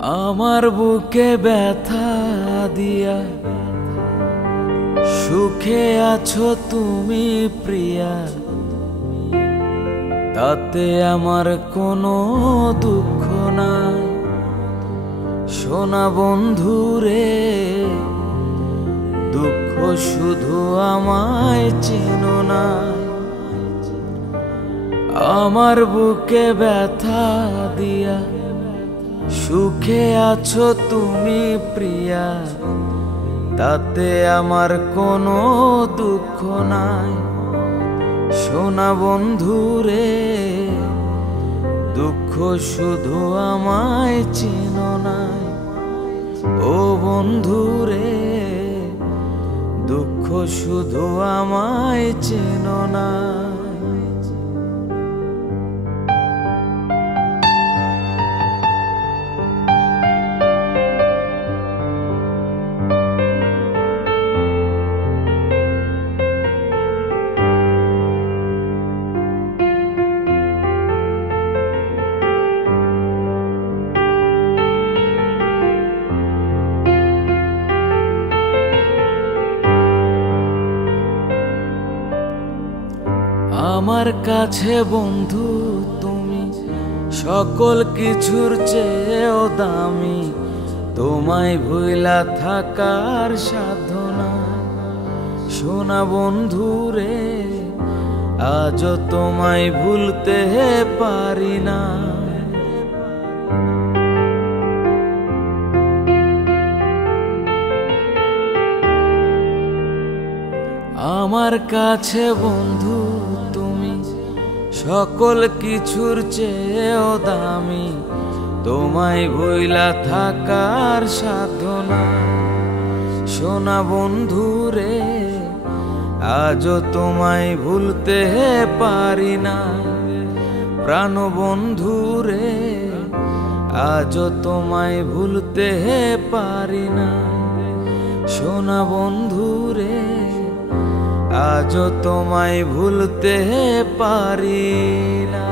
আমার বুকে ব্যথা দিয়া সুখে আছো তুমি প্রিয়া, তাতে আমার কোনো দুঃখ নাই। সোনা বন্ধু রে, দুঃখ শুধু আমায় চেনো না। আমার বুকে ব্যথা দিয়া সুখে আছো তুমি প্রিয়া, তাতে আমার কোনো দুঃখ নাই। সোনা বন্ধু রে, দুঃখ শুধু আমায় চেনো নাই। ও বন্ধু রে, দুঃখ শুধু আমায় চেনো না। আমার কাছে বন্ধু তুমি সকল কিছুর চেয়েও দামি। তোমায় ভুলা থাকার সাধনা। সোনা বন্ধু রে, আজও তোমায় ভুলতে পারি না। আমার কাছে বন্ধু তুমি সকল কিছুর চেয়েও দামি। তোমায় ভুলা থাকার সাধনা। সোনা বন্ধু রে, আজও তোমায় ভুলতে পারি না। প্রাণ বন্ধু রে, আজও তোমায় ভুলতে পারি না। সোনা বন্ধু রে, আজও তোমায় ভুলতে পারি না।